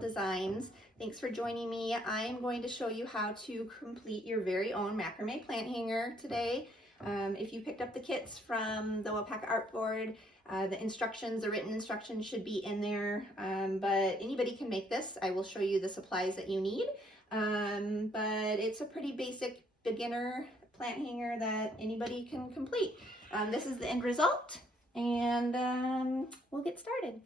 Designs. Thanks for joining me. I am going to show you how to complete your very own macrame plant hanger today. If you picked up the kits from the Wapaka Art Board, the instructions, the written instructions should be in there, but anybody can make this. I will show you the supplies that you need, but it's a pretty basic beginner plant hanger that anybody can complete. This is the end result, and we'll get started.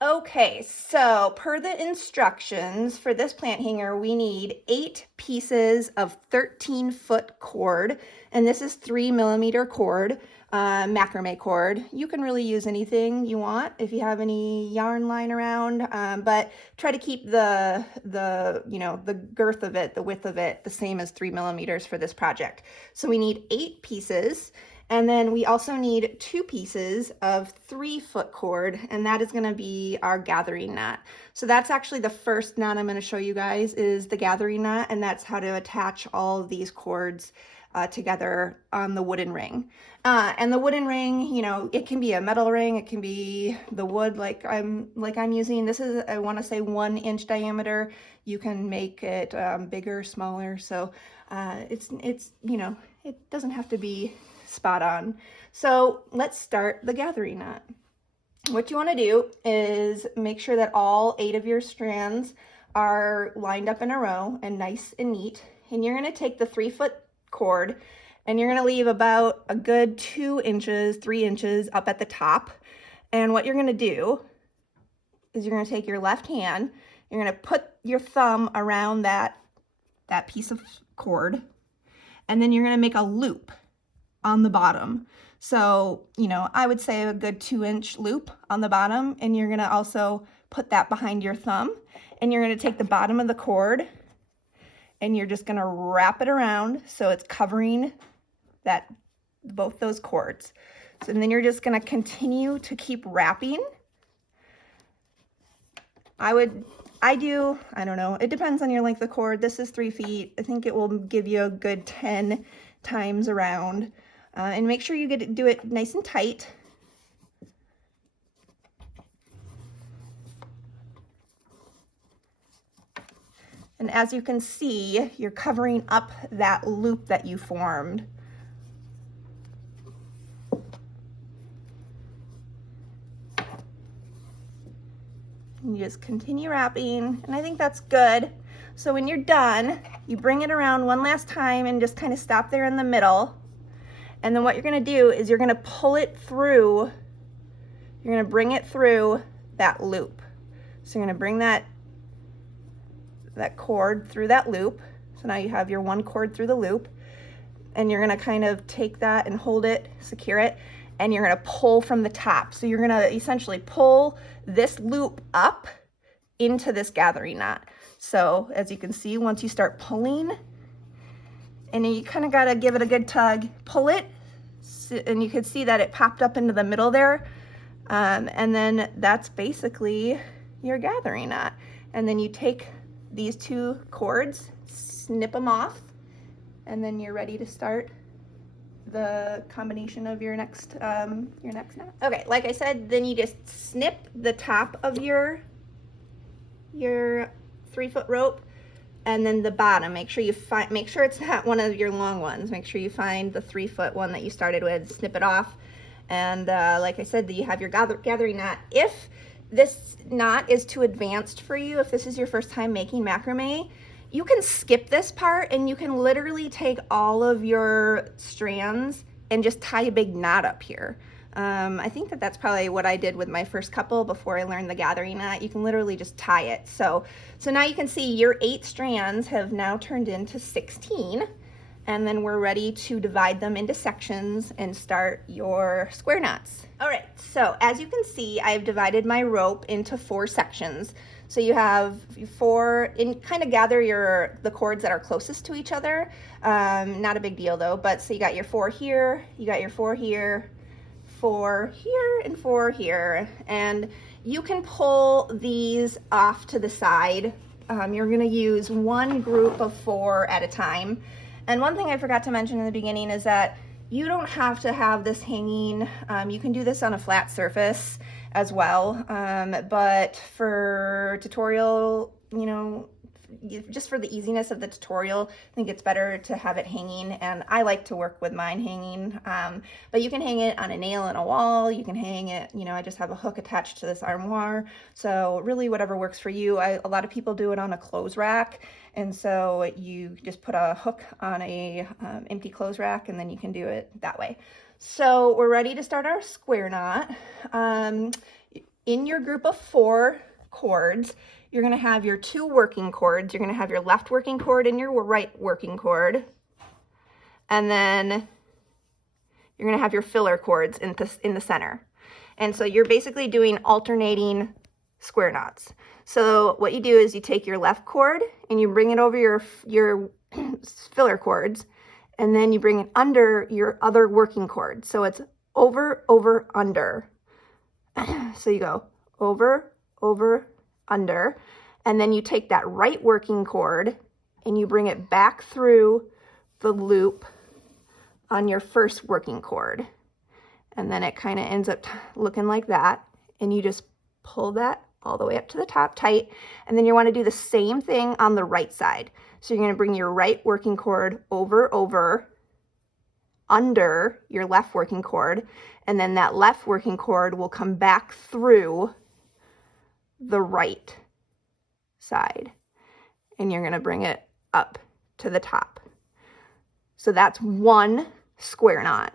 Okay, so per the instructions for this plant hanger, we need 8 pieces of 13-foot cord, and this is 3mm cord, macrame cord. You can really use anything you want if you have any yarn lying around, but try to keep the girth of it, the width of it, the same as 3mm for this project. So we need 8 pieces. And then we also need 2 pieces of 3-foot cord, and that is going to be our gathering knot. So that's actually the first knot I'm going to show you guys is the gathering knot, and that's how to attach all of these cords together on the wooden ring. And the wooden ring, you know, it can be a metal ring, it can be the wood like I'm using. This is, I want to say, 1-inch diameter. You can make it bigger, smaller. So it's you know, it doesn't have to be spot on. So let's start the gathering knot. What you want to do is make sure that all 8 of your strands are lined up in a row and nice and neat. And you're going to take the 3-foot cord and you're going to leave about a good 2 inches, 3 inches up at the top. And what you're going to do is you're going to take your left hand, you're going to put your thumb around that piece of cord, and then you're going to make a loop on the bottom. So, you know, I would say a good 2-inch loop on the bottom, and you're going to also put that behind your thumb, and you're going to take the bottom of the cord and you're just going to wrap it around so it's covering both those cords. So and then you're just going to continue to keep wrapping. I don't know, it depends on your length of cord. This is 3 feet. I think it will give you a good 10 times around. And make sure you do it nice and tight. And as you can see, you're covering up that loop that you formed. And you just continue wrapping, and I think that's good. So when you're done, you bring it around one last time and just kind of stop there in the middle. And then what you're going to do is you're going to pull it through, you're going to bring it through that loop. So you're going to bring that cord through that loop. So now you have your one cord through the loop, and you're going to kind of take that and hold it, secure it, and you're going to pull from the top. So you're going to essentially pull this loop up into this gathering knot. So as you can see, once you start pulling, and then you kind of got to give it a good tug, pull it, and you can see that it popped up into the middle there. And then that's basically your gathering knot. And then you take these 2 cords, snip them off, and then you're ready to start the combination of your next knot. Okay, like I said, then you just snip the top of your 3-foot rope, and then the bottom. Make sure it's not one of your long ones. Make sure you find the 3-foot one that you started with, snip it off, and like I said, you have your gathering knot. If this knot is too advanced for you, if this is your first time making macrame, you can skip this part and you can literally take all of your strands and just tie a big knot up here. I think that's probably what I did with my first couple before I learned the gathering knot. You can literally just tie it. So now you can see your 8 strands have now turned into 16, and then we're ready to divide them into sections and start your square knots. All right, so as you can see, I've divided my rope into 4 sections. So you have 4, and kind of gather the cords that are closest to each other. Not a big deal though, but so you got your 4 here, you got your 4 here, 4 here, and 4 here. And you can pull these off to the side. You're gonna use one group of 4 at a time. And one thing I forgot to mention in the beginning is that you don't have to have this hanging. You can do this on a flat surface as well, but for tutorial you know, just for the easiness of the tutorial, I think it's better to have it hanging, and I like to work with mine hanging, but you can hang it on a nail in a wall, you can hang it, you know, I just have a hook attached to this armoire, so really whatever works for you. A lot of people do it on a clothes rack, and so you just put a hook on a empty clothes rack, and then you can do it that way. So we're ready to start our square knot. In your group of 4 cords, you're going to have your 2 working cords. You're going to have your left working cord and your right working cord. And then you're going to have your filler cords in the center. And so you're basically doing alternating square knots. So what you do is you take your left cord and you bring it over your filler cords, and then you bring it under your other working cord. So it's over, over, under. So you go over, over, under, and then you take that right working cord and you bring it back through the loop on your first working cord, and then it kind of ends up looking like that, and you just pull that all the way up to the top tight, and then you want to do the same thing on the right side. So you're going to bring your right working cord over, over, under your left working cord, and then that left working cord will come back through the right side, and you're going to bring it up to the top. So that's 1 square knot.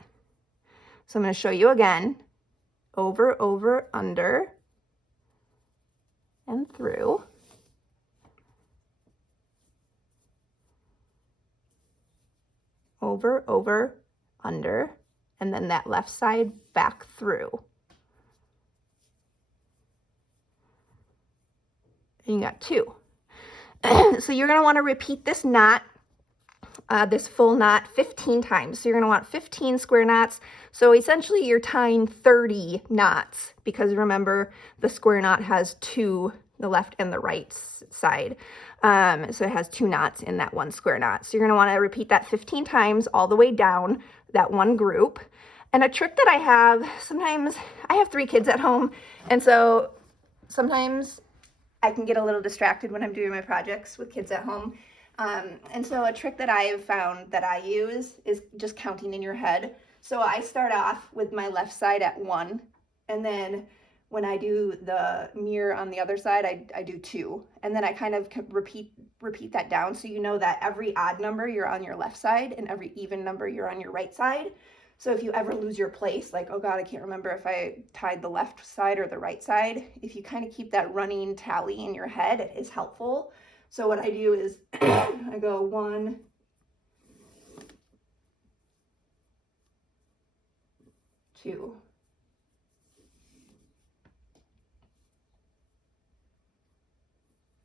So I'm going to show you again. Over, over, under, and through. Over, over, under, and then that left side back through. And you got 2. So you're going to want to repeat this knot, this full knot 15 times. So you're going to want 15 square knots. So essentially you're tying 30 knots, because remember the square knot has 2, the left and the right side. So it has 2 knots in that 1 square knot. So you're going to want to repeat that 15 times all the way down that 1 group. And a trick that I have, sometimes I have 3 kids at home, and so sometimes I can get a little distracted when I'm doing my projects with kids at home. And so a trick that I have found that I use is just counting in your head. So I start off with my left side at 1, and then when I do the mirror on the other side, I do 2. And then I kind of repeat that down, so you know that every odd number you're on your left side and every even number you're on your right side. So if you ever lose your place, like, oh God, I can't remember if I tied the left side or the right side, if you kind of keep that running tally in your head, it is helpful. So what I do is I go 1, 2,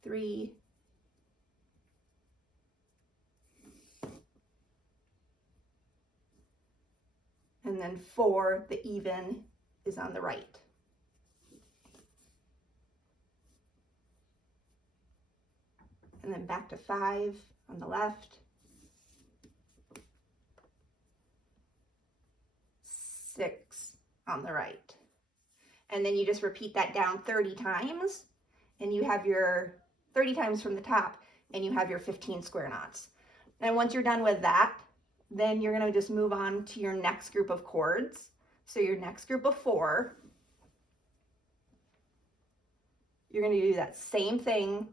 3, 4, the even is on the right. And then back to 5 on the left. 6 on the right. And then you just repeat that down 30 times, and you have your 30 times from the top, and you have your 15 square knots. And once you're done with that, then you're going to just move on to your next group of cords. So your next group of 4, you're going to do that same thing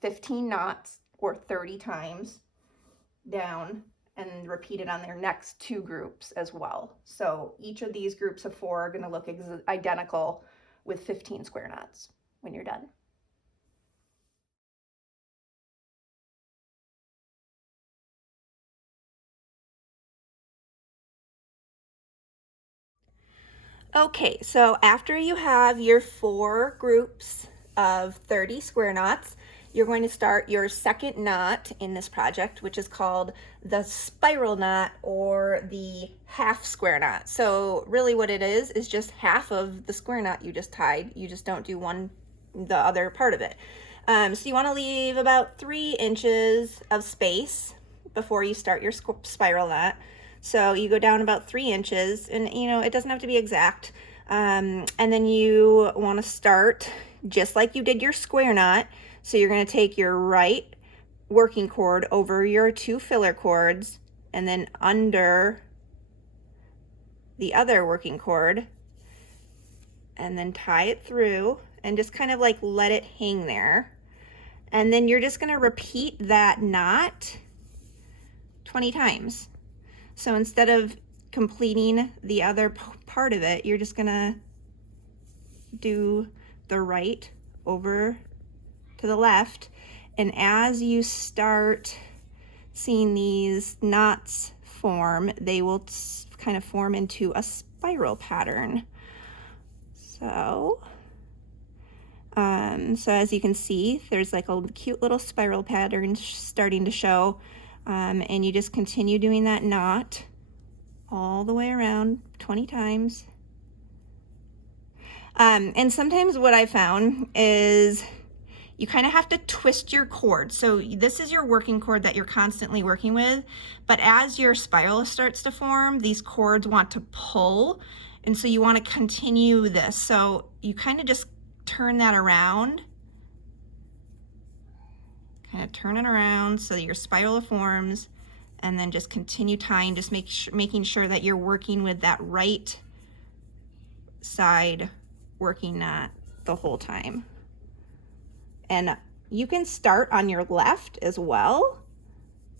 15 knots or 30 times down, and repeat it on their next 2 groups as well. So each of these groups of 4 are going to look identical with 15 square knots when you're done. Okay, so after you have your 4 groups of 30 square knots, you're going to start your second knot in this project, which is called the spiral knot or the half square knot. So really what it is just half of the square knot you just tied. You just don't do the other part of it. So you want to leave about 3 inches of space before you start your spiral knot. So you go down about 3 inches, and it doesn't have to be exact. And then you want to start just like you did your square knot. So you're going to take your right working cord over your 2 filler cords and then under the other working cord, and then tie it through and just kind of like let it hang there. And then you're just going to repeat that knot 20 times. So instead of completing the other part of it, you're just going to do the right over to the left. And as you start seeing these knots form, they will kind of form into a spiral pattern. So as you can see, there's like a cute little spiral pattern starting to show, and you just continue doing that knot all the way around 20 times. And sometimes what I found is you kind of have to twist your cord. So this is your working cord that you're constantly working with, but as your spiral starts to form, these cords want to pull, and so you want to continue this. So you kind of just turn that around, kind of turn it around so that your spiral forms, and then just continue tying, just making sure that you're working with that right side working knot the whole time. And you can start on your left as well.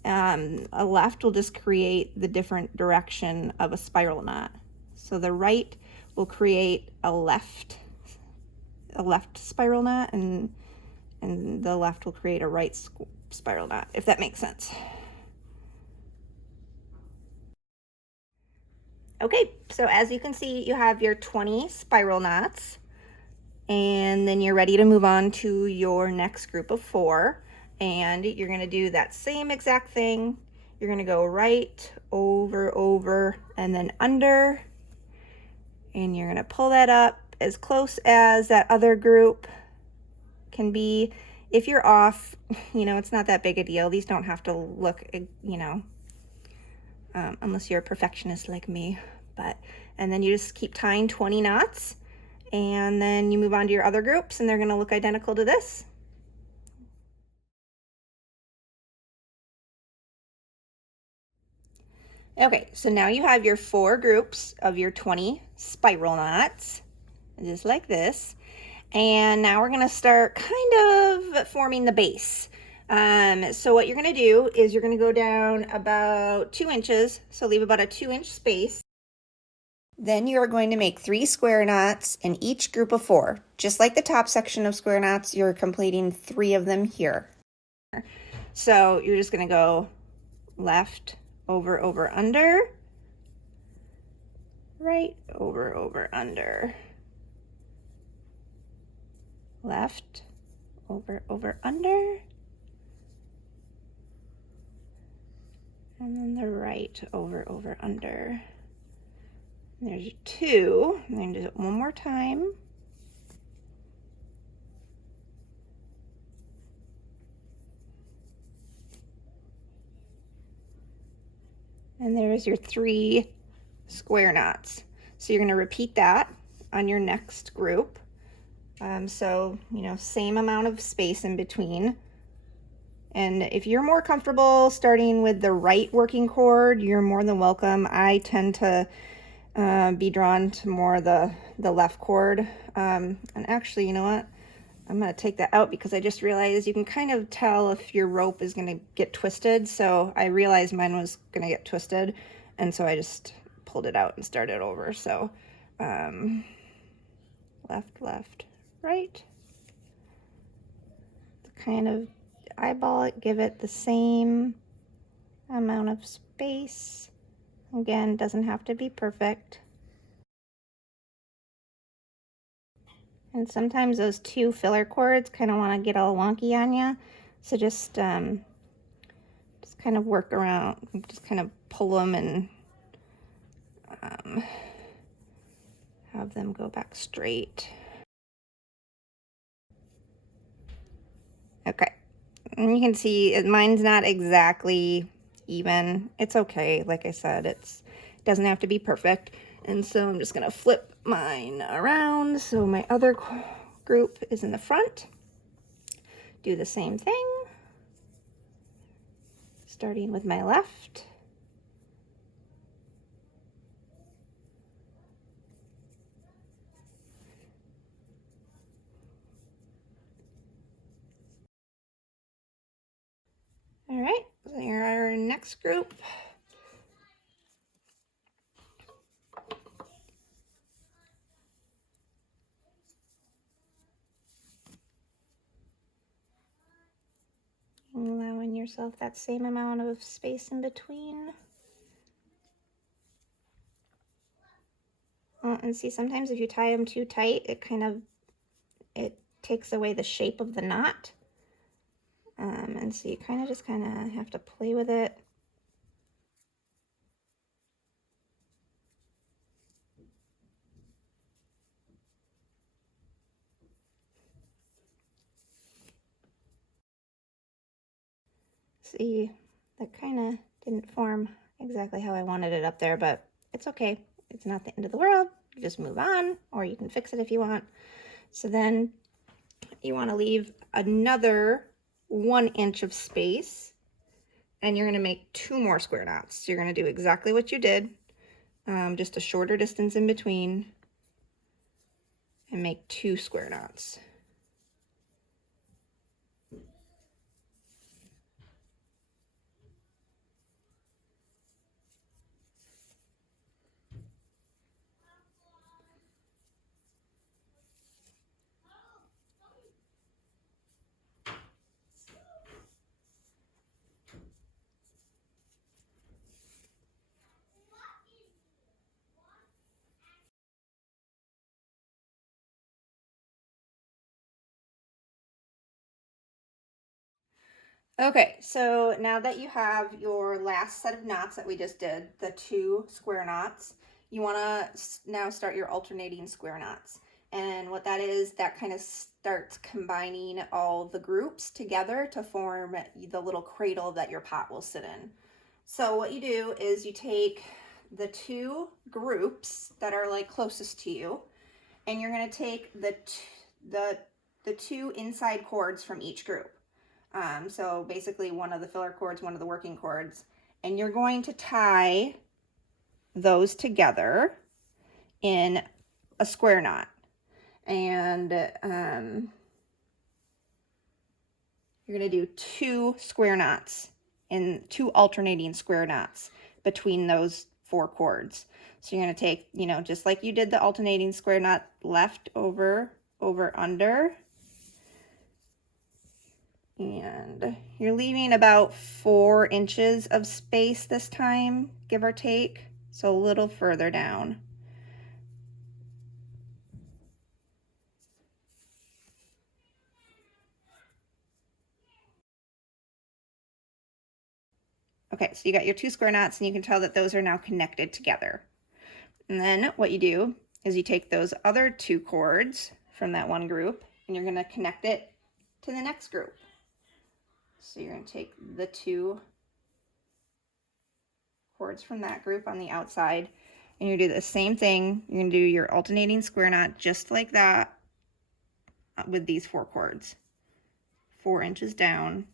A left will just create the different direction of a spiral knot. So the right will create a left spiral knot, and the left will create a right spiral knot, if that makes sense. Okay, so as you can see, you have your 20 spiral knots, and then you're ready to move on to your next group of 4, and you're going to do that same exact thing. You're going to go right over and then under, and you're going to pull that up as close as that other group can be. If you're off, it's not that big a deal. These don't have to look, unless you're a perfectionist like me. And then you just keep tying 20 knots, and then you move on to your other groups, and they're going to look identical to this. Okay, so now you have your 4 groups of your 20 spiral knots, just like this. And now we're going to start kind of forming the base. So what you're going to do is you're going to go down about 2 inches, so leave about a 2-inch space. Then you're going to make 3 square knots in each group of 4. Just like the top section of square knots, you're completing 3 of them here. So you're just going to go left, over, under, right, over, under, left, over, under, and then the right, over, under. There's your 2, and then do it one more time. And there's your 3 square knots. So you're going to repeat that on your next group. Same amount of space in between. And if you're more comfortable starting with the right working cord, you're more than welcome. I tend to be drawn to more the left cord. And actually, you know what? I'm going to take that out because I just realized you can kind of tell if your rope is going to get twisted. So I realized mine was going to get twisted, and so I just pulled it out and started over. So left, right. Kind of eyeball it, give it the same amount of space. Again, doesn't have to be perfect. And sometimes those 2 filler cords kind of want to get all wonky on you. So just kind of work around, just kind of pull them and have them go back straight. Okay, and you can see mine's not exactly even. It's okay. Like I said, it doesn't have to be perfect. And so I'm just going to flip mine around so my other group is in the front. Do the same thing, starting with my left. All right, there our next group. Allowing yourself that same amount of space in between. And see, sometimes if you tie them too tight, it takes away the shape of the knot. And so you just have to play with it. See, that kind of didn't form exactly how I wanted it up there, but it's okay. It's not the end of the world. You just move on, or you can fix it if you want. So then you want to leave another 1 inch of space, and you're going to make 2 more square knots. So you're going to do exactly what you did, just a shorter distance in between, and make 2 square knots. Okay, so now that you have your last set of knots that we just did, the 2 square knots, you want to now start your alternating square knots. And what that is, that kind of starts combining all the groups together to form the little cradle that your pot will sit in. So what you do is you take the 2 groups that are like closest to you, and you're going to take the 2 inside cords from each group. So basically one of the filler cords, one of the working cords, and you're going to tie those together in a square knot. And you're going to do 2 square knots and 2 alternating square knots between those 4 cords. So you're going to take, just like you did the alternating square knot, left over, under. And you're leaving about 4 inches of space this time, give or take, so a little further down. Okay, so you got your 2 square knots, and you can tell that those are now connected together. And then what you do is you take those other 2 cords from that one group, and you're going to connect it to the next group. So you're going to take the 2 cords from that group on the outside, and you do the same thing. You're going to do your alternating square knot just like that with these 4 cords, 4 inches down.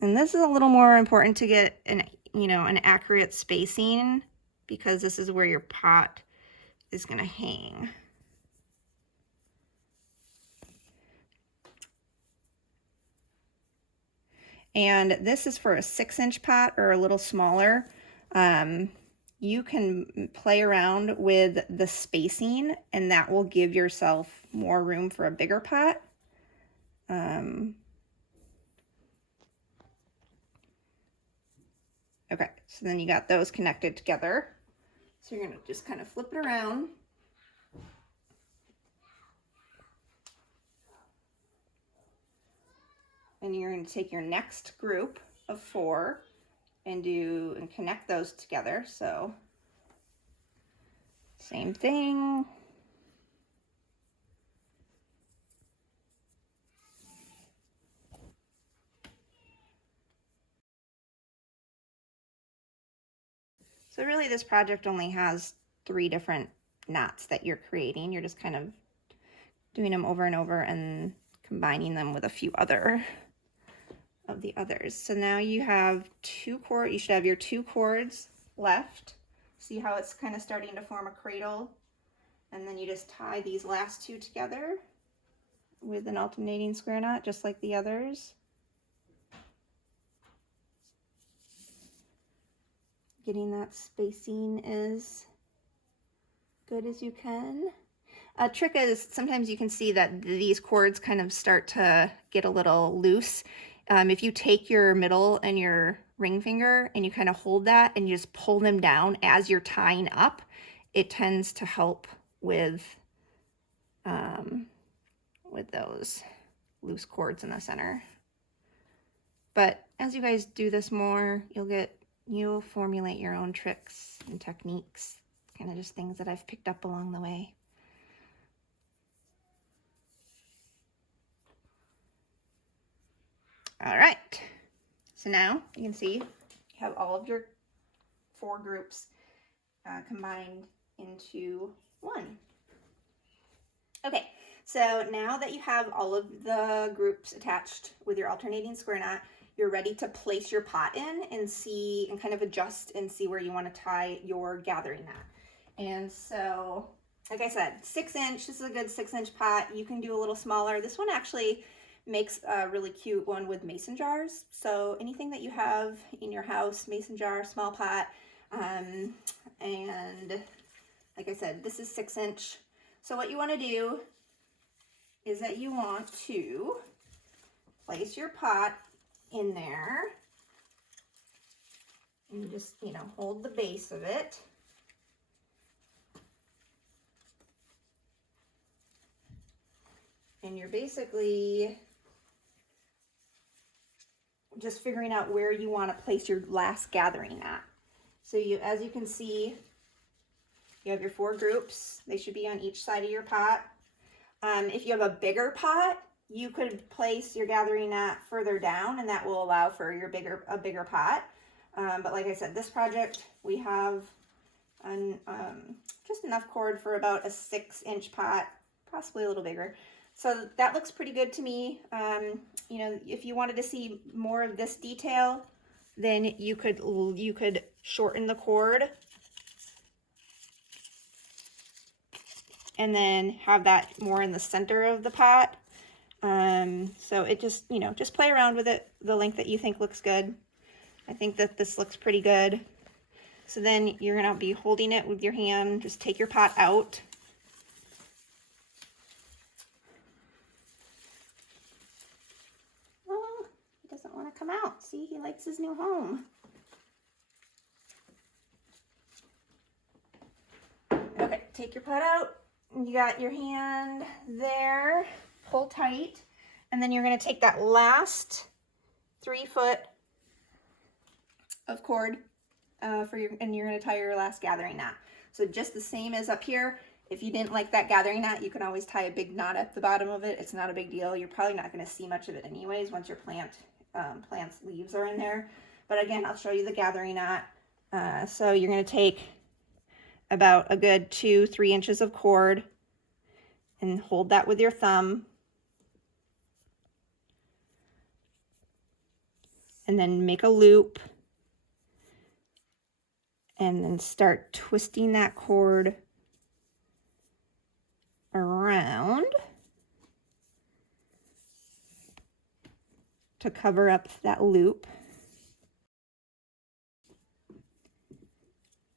And this is a little more important to get an accurate spacing, because this is where your pot is going to hang. And this is for a 6-inch pot or a little smaller. You can play around with the spacing, and that will give yourself more room for a bigger pot. Okay, so then you got those connected together. So you're going to just kind of flip it around. And you're going to take your next group of 4 and connect those together. So same thing. So really this project only has 3 different knots that you're creating. You're just kind of doing them over and over and combining them with a few other of the others. So now you have 2 cords. You should have your 2 cords left. See how it's kind of starting to form a cradle? And then you just tie these last 2 together with an alternating square knot, just like the others. Getting that spacing as good as you can. A trick is sometimes you can see that these cords kind of start to get a little loose. If you take your middle and your ring finger and you kind of hold that and you just pull them down as you're tying up, it tends to help with those loose cords in the center. But as you guys do this more, you'll formulate your own tricks and techniques, kind of just things that I've picked up along the way. All right, so now you can see you have all of your 4 groups combined into one. Okay, so now that you have all of the groups attached with your alternating square knot, you're ready to place your pot in and see and kind of adjust and see where you want to tie your gathering knot. And so, like I said, 6-inch, this is a good 6-inch pot. You can do a little smaller. This one actually makes a really cute one with mason jars. So anything that you have in your house, mason jar, small pot, and like I said, this is 6-inch. So what you want to do is that you want to place your pot in there and just, hold the base of it. And you're basically just figuring out where you want to place your last gathering knot. So as you can see, you have your 4 groups. They should be on each side of your pot. If you have a bigger pot, you could place your gathering knot further down, and that will allow for a bigger pot. But like I said, this project, we have just enough cord for about a 6-inch pot, possibly a little bigger. So that looks pretty good to me. If you wanted to see more of this detail, then you could shorten the cord and then have that more in the center of the pot. So it just, just play around with it the length that you think looks good. I think that this looks pretty good. So then you're gonna be holding it with your hand. Just take your pot out. Oh, he doesn't want to come out. See, he likes his new home. Okay, take your pot out. You got your hand there. Pull tight, and then you're going to take that last 3 foot of cord and you're going to tie your last gathering knot. So just the same as up here. If you didn't like that gathering knot, you can always tie a big knot at the bottom of it. It's not a big deal. You're probably not going to see much of it anyways once your plant's leaves are in there. But again, I'll show you the gathering knot. So you're going to take about a good 2-3 inches of cord and hold that with your thumb. And then make a loop and then start twisting that cord around to cover up that loop.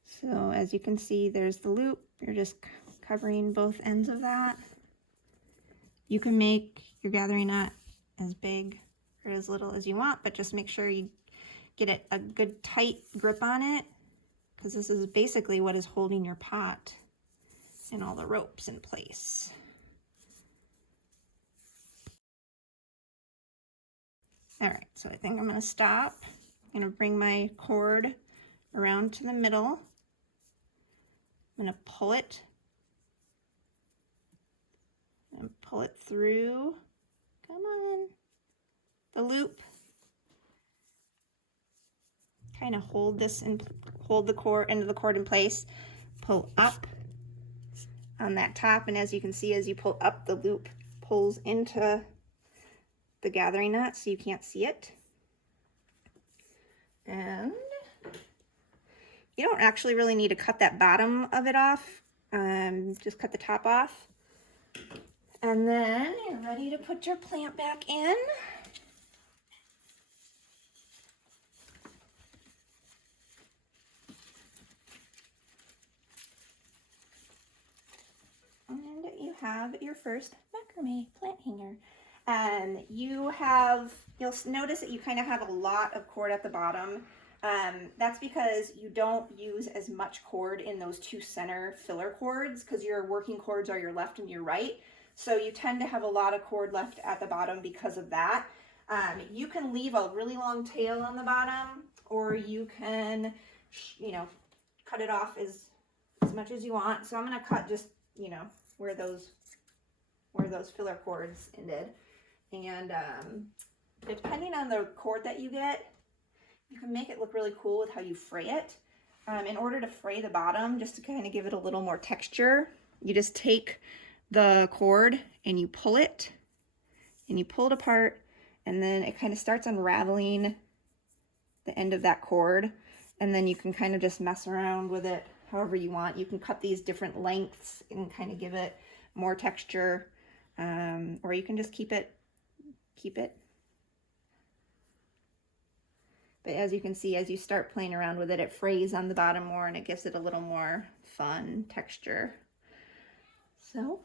So as you can see, there's the loop. You're just covering both ends of that. You can make your gathering knot as big or as little as you want, but just make sure you get a good tight grip on it, because this is basically what is holding your pot and all the ropes in place. All right, so I think I'm going to stop. I'm going to bring my cord around to the middle. I'm going to pull it and pull it through. Come on. The loop. Kind of hold this and hold the cord, end of the cord in place. pull up on that top, and as you can see, as you pull up, the loop pulls into the gathering knot so you can't see it. And you don't actually really need to cut that bottom of it off, just cut the top off. And then you're ready to put your plant back in. And you have your first macrame plant hanger. And you'll notice that you kind of have a lot of cord at the bottom. That's because you don't use as much cord in those two center filler cords, because your working cords are your left and your right. So you tend to have a lot of cord left at the bottom because of that. You can leave a really long tail on the bottom, or you can, cut it off as much as you want. So I'm going to cut just, where those filler cords ended. And depending on the cord that you get, you can make it look really cool with how you fray it. In order to fray the bottom, just to kind of give it a little more texture, you just take the cord and you pull it apart, and then it kind of starts unraveling the end of that cord, and then you can kind of just mess around with it however you want. You can cut these different lengths and kind of give it more texture, or you can just keep it. But as you can see, as you start playing around with it, it frays on the bottom more and it gives it a little more fun texture. So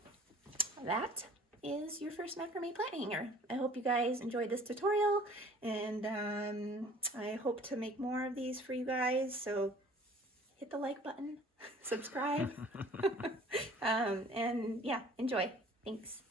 that is your first macrame plant hanger. I hope you guys enjoyed this tutorial, and I hope to make more of these for you guys. So hit the like button, subscribe, and yeah, enjoy. Thanks.